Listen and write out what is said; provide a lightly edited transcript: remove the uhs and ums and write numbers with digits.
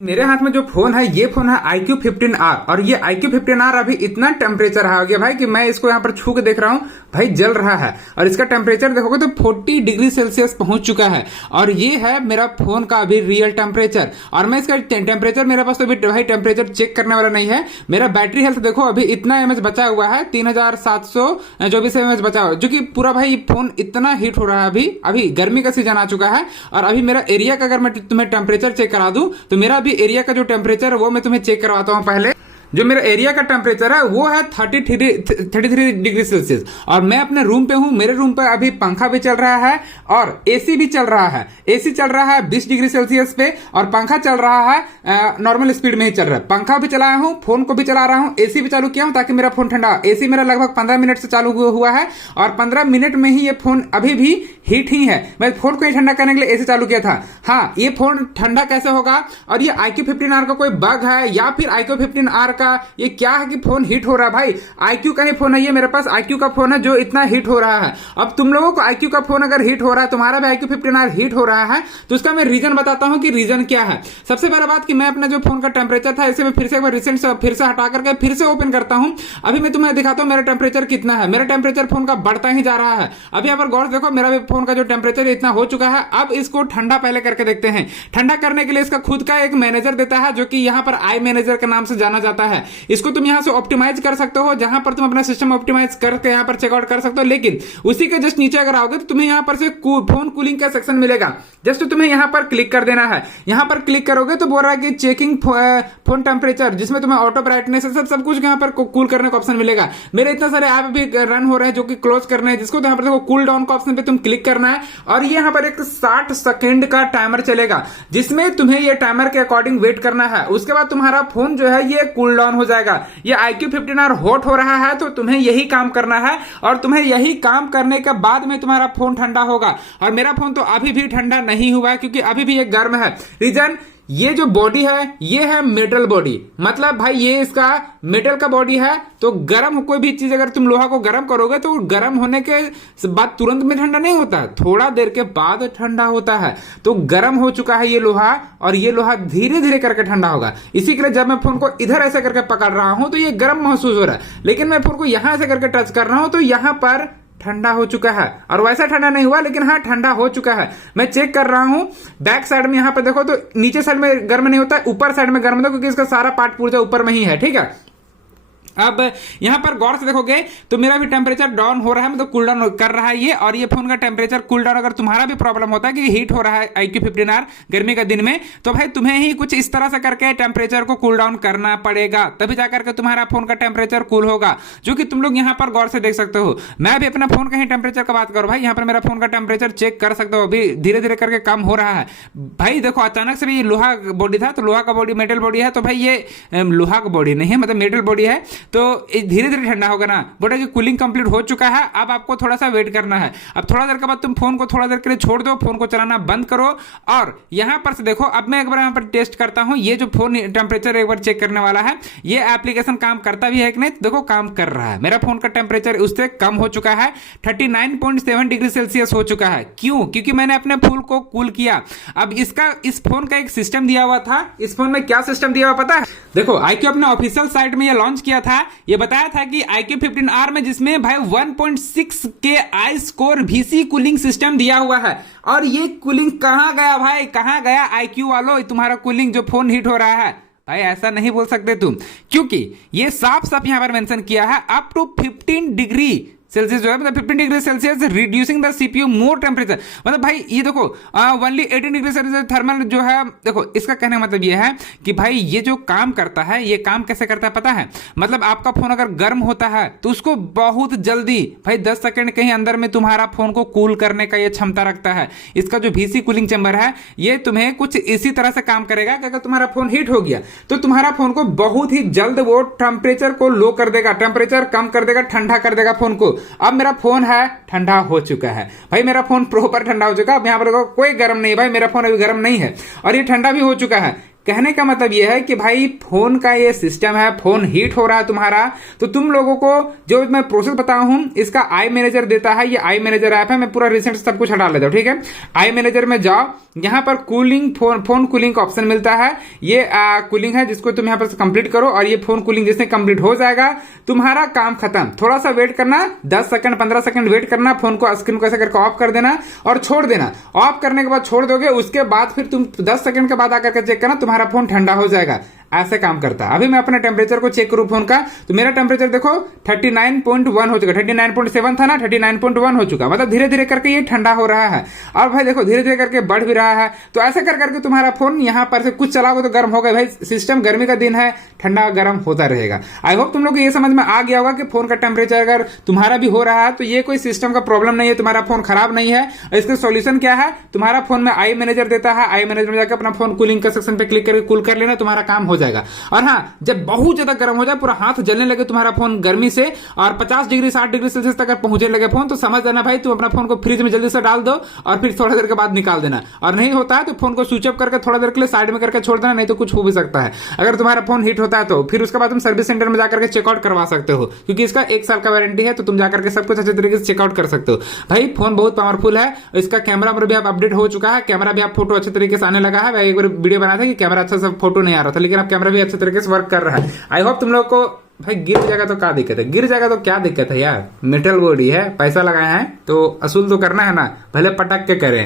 मेरे हाथ में जो फोन है ये फोन है iQ15R और ये iQ15R अभी इतना टेम्परेचर आ गया भाई कि मैं इसको यहाँ पर छू के देख रहा हूँ भाई जल रहा है। और इसका टेम्परेचर देखोगे तो 40 डिग्री सेल्सियस पहुंच चुका है और ये है मेरा फोन का अभी रियल टेम्परेचर। और मैं इसका टेम्परेचर मेरे पास तो अभी भाई टेम्परेचर चेक करने वाला नहीं है। मेरा बैटरी हेल्थ देखो अभी इतना एमएच बचा हुआ है 3724 एमएच बचा हुआ है, जो कि पूरा भाई फोन इतना हीट हो रहा है। अभी गर्मी का सीजन आ चुका है और अभी मेरा एरिया का अगर मैं तुम्हें टेम्परेचर चेक करा दूं तो मेरा एरिया का जो टेम्परेचर है वो मैं तुम्हें चेक करवाता हूं। पहले जो मेरा एरिया का टेम्परेचर है वो है 33 डिग्री सेल्सियस और मैं अपने रूम पे हूं। मेरे रूम पे अभी पंखा भी चल रहा है और एसी भी चल रहा है। एसी चल रहा है 20 डिग्री सेल्सियस पे और पंखा चल रहा है नॉर्मल स्पीड में ही चल रहा है। पंखा भी चलाया हूं, फोन को भी चला रहा हूं, एसी भी चालू किया हूं ताकि मेरा फोन ठंडा। एसी मेरा लगभग 15 मिनट से चालू हुआ है और 15 मिनट में ही ये फोन अभी भी हीट ही है। मैं फोन को ही ठंडा करने के लिए एसी चालू किया था। हाँ, ये फोन ठंडा कैसे होगा और ये iQ15R का कोई बग है या फिर iQ15R का ये क्या है कि फोन हीट हो रहा है। भाई iQ का ही फोन है ये, मेरे पास iQ का फोन है जो इतना हीट हो रहा है। अब तुम लोगों को iQ का फोन अगर हीट हो रहा है, तुम्हारा भी iQ15R हीट हो रहा है तो उसका मैं रीजन बताता हूं कि रीजन क्या है। सबसे पहला बात कि मैं अपना जो फोन का टेम्परेचर था इसे मैं फिर से एक बार रिसेंट फिर से हटा करके फिर से ओपन करता हूं। अभी मैं तुम्हें दिखाता हूं मेरा टेम्परेचर कितना है। मेरा टेम्परेचर फोन का बढ़ता ही जा रहा है। अब यहाँ पर गौर से देखो मेरा भी फोन का जो टेम्परेचर इतना हो चुका है। अब इसको ठंडा पहले करके देखते हैं। ठंडा करने के लिए इसका खुद का एक मैनेजर देता है जो कि यहाँ पर आई मैनेजर के नाम से जाना जाता है। इसको तुम यहाँ से ऑप्टिमाइज कर सकते हो, जहां पर तुम अपना सिस्टम ऑप्टिमाइज करके यहाँ पर चेकआउट कर सकते हो। लेकिन उसी के जस्ट नीचे अगर आओगे तो तुम्हें यहाँ पर से फोन कूलिंग का सेक्शन मिलेगा। जस्ट तुम्हें यहाँ पर क्लिक कर देना है। यहाँ पर क्लिक करोगे तो बोल रहा है कि चेकिंग फोन टेम्परेचर, जिसमें तुम्हें ऑटो ब्राइटनेस सब कुछ यहाँ पर कूल करने का ऑप्शन मिलेगा। मेरे इतने सारे ऐप भी रन हो रहे हैं जो कि क्लोज करने हैं, जिसको यहाँ पर देखो कूल डाउन का ऑप्शन पे तुम क्लिक करना है और ये यहाँ पर एक 60 सेकेंड का टाइमर चलेगा जिसमें तुम्हें ये टाइमर के अकॉर्डिंग वेट करना है। उसके बाद तुम्हारा फोन जो है ये कूल डाउन हो जाएगा। ये iQ15R हॉट हो रहा है तो तुम्हें यही काम करना है और तुम्हें यही काम करने के बाद में तुम्हारा फोन ठंडा होगा। और मेरा फोन तो अभी भी ठंडा नहीं हुआ है क्योंकि अभी भी ये गर्म है। रीजन, ये जो बॉडी है ये है मेटल बॉडी, मतलब भाई ये इसका मेटल का बॉडी है तो गर्म कोई भी चीज अगर तुम लोहा को गर्म करोगे तो गर्म होने के बाद तुरंत में ठंडा नहीं होता, थोड़ा देर के बाद ठंडा होता है। तो गर्म हो चुका है ये लोहा और ये लोहा धीरे धीरे करके ठंडा होगा। इसी के लिए जब मैं फोन को इधर ऐसे करके पकड़ रहा हूं तो ये गर्म महसूस हो रहा है, लेकिन मैं फोन को यहां ऐसे करके टच कर रहा हूं तो यहां पर ठंडा हो चुका है। और वैसा ठंडा नहीं हुआ लेकिन हाँ ठंडा हो चुका है। मैं चेक कर रहा हूं बैक साइड में, यहां पर देखो तो नीचे साइड में गर्म नहीं होता है, ऊपर साइड में गर्म होता है क्योंकि इसका सारा पार्ट पूरा ऊपर में ही है। ठीक है, अब यहां पर गौर से देखोगे तो मेरा भी टेम्परेचर डाउन हो रहा है, मतलब कूल डाउन कर रहा है ये। और ये फोन का टेम्परेचर कूल डाउन, अगर तुम्हारा भी प्रॉब्लम होता है कि हीट हो रहा है iQ15R गर्मी का दिन में, तो भाई तुम्हें ही कुछ इस तरह से करके टेम्परेचर को कूल डाउन करना पड़ेगा, तभी जाकर के तुम्हारा फोन का टेम्परेचर कूल होगा, जो कि तुम लोग यहाँ पर गौर से देख सकते हो। मैं भी अपना फोन का ही टेम्परेचर का बात करूं भाई, यहाँ पर मेरा फोन का टेम्परेचर चेक कर सकते हो, अभी धीरे धीरे करके कम हो रहा है। भाई देखो अचानक से भी ये लोहा बॉडी था तो लोहा का बॉडी मेटल बॉडी है, तो भाई ये लोहा का बॉडी नहीं है, मतलब मेटल बॉडी है, तो धीरे धीरे ठंडा होगा ना। बोला कि कूलिंग कंप्लीट हो चुका है, अब आपको थोड़ा सा वेट करना है। अब थोड़ा देर के बाद तुम फोन को थोड़ा देर के लिए छोड़ दो, फोन को चलाना बंद करो। और यहां पर से देखो, अब मैं एक बार यहां पर टेस्ट करता हूं, ये जो फोन टेम्परेचर एक बार चेक करने वाला है, ये एप्लीकेशन काम करता भी है कि नहीं। देखो काम कर रहा है, मेरा फोन का टेम्परेचर उससे कम हो चुका है, 39.7 डिग्री सेल्सियस हो चुका है। क्यों? क्योंकि मैंने अपने फोन को कूल किया। अब इस फोन का एक सिस्टम दिया हुआ था। इस फोन में क्या सिस्टम दिया हुआ पता है? देखो iQ अपने ऑफिशियल साइट में ये लॉन्च किया था, ये बताया था कि iQ15R में जिसमें भाई 1.6 के I score VC cooling system दिया हुआ है। और ये कूलिंग कहां गया भाई, कहां गया iQ वालों तुम्हारा कूलिंग जो फोन हीट हो रहा है? भाई ऐसा नहीं बोल सकते तुम, क्योंकि ये साफ साफ यहां पर मेंशन किया है अप टू 15 डिग्री सेल्सियस जो है, मतलब 15 degree Celsius reducing the CPU more temperature. मतलब भाई ये देखो ओनली 18 डिग्री सेल्सियस थर्मल जो है। देखो इसका कहने का मतलब ये है कि भाई ये जो काम करता है, ये काम कैसे करता है पता है? मतलब आपका फोन अगर गर्म होता है तो उसको बहुत जल्दी भाई 10 सेकंड के ही अंदर में तुम्हारा फोन को कूल करने का ये क्षमता रखता है। इसका जो VC कूलिंग चैम्बर है ये तुम्हें कुछ इसी तरह से काम करेगा कि अगर तुम्हारा फोन हीट हो गया तो तुम्हारा फोन को बहुत ही जल्द वो टेम्परेचर को लो कर देगा, टेम्परेचर कम कर देगा, ठंडा कर देगा फोन को। अब मेरा फोन है ठंडा हो चुका है भाई, मेरा फोन प्रॉपर ठंडा हो चुका है। अब यहाँ पर कोई गर्म नहीं भाई, मेरा फोन अभी गर्म नहीं है और ये ठंडा भी हो चुका है। कहने का मतलब यह है कि भाई फोन का ये सिस्टम है, फोन हीट हो रहा है तुम्हारा, तो तुम लोगों को जो मैं प्रोसेस बताया हूं इसका आई मैनेजर देता है। ये आई मैनेजर ऐप है, मैं पूरा रिसेंट सब कुछ हटा लेता हूं, ठीक है। आई मैनेजर में जाओ, यहां पर कूलिंग फोन कूलिंग का ऑप्शन मिलता है। ये कूलिंग है जिसको तुम यहां पर कंप्लीट करो, और ये फोन कूलिंग जिसने कंप्लीट हो जाएगा तुम्हारा काम खत्म। थोड़ा सा वेट करना, 10 सेकंड 15 सेकंड वेट करना, फोन को स्क्रीन को ऐसे करके ऑफ कर देना और छोड़ देना। ऑफ करने के बाद छोड़ दोगे, उसके बाद फिर तुम 10 सेकंड के बाद आकर के चेक करना, तुम्हारा फोन ठंडा हो जाएगा। ऐसे काम करता है। अभी मैं अपने टेम्परेचर को चेक करूं फोन का, तो मेरा टेम्परेचर देखो 39.1 हो चुका, 39.7 था ना, 39.1 हो चुका। मतलब धीरे धीरे करके ये ठंडा हो रहा है। और भाई देखो धीरे धीरे करके बढ़ भी रहा है। तो ऐसे कर करके तुम्हारा फोन यहां पर से कुछ चलाओगे तो गर्म होगा। भाई सिस्टम गर्मी का दिन है, ठंडा गर्म होता रहेगा। आई होप तुम लोग को ये समझ में आ गया होगा कि फोन का टेम्परेचर अगर तुम्हारा भी हो रहा है तो ये कोई सिस्टम का प्रॉब्लम नहीं है, तुम्हारा फोन खराब नहीं है। इसका सोल्यूशन क्या है, तुम्हारा फोन में आई मैनेजर देता है। आई मैनेजर में जाकर अपना फोन कूलिंग का सेक्शन पे क्लिक करके कूल कर लेना, तुम्हारा काम हो जाएगा। और हाँ, जब बहुत ज्यादा गर्म हो जाए, पूरा हाथ जलने लगे तुम्हारा फोन गर्मी से, और 50 डिग्री 60 डिग्री सेल्सियस तक पहुंचने लगे फोन, तो समझ लेना भाई तुम अपना फोन को फ्रिज में जल्दी से डाल दो और फिर थोड़ा देर के बाद निकाल देना। और नहीं होता है तो फोन को स्विच ऑफ करके थोड़ा देर के लिए साइड में करके छोड़ देना, नहीं तो कुछ हो भी सकता है। अगर तुम्हारा फोन हीट होता है तो फिर उसके बाद तुम सर्विस सेंटर में जाकर के चेकआउट करवा सकते हो, क्योंकि इसका 1 साल का वारंटी है। तो तुम जाकर के सब कुछ अच्छे तरीके से चेकआउट कर सकते हो। भाई फोन बहुत पावरफुल है। इसका कैमरा पर भी आप अपडेट हो चुका है, कैमरा भी आप फोटो अच्छे तरीके से आने लगा है। मैं एक बार वीडियो बनाया था कि कैमरा अच्छा से फोटो नहीं आ रहा था, लेकिन अब कैमरा भी अच्छे तरीके से वर्क कर रहा है। आई होप तुम लोग को, भाई गिर जाएगा तो क्या दिक्कत है, गिर जाएगा तो क्या दिक्कत है यार, मेटल बॉडी है, पैसा लगाए हैं तो असूल तो करना है ना, भले पटक के करें।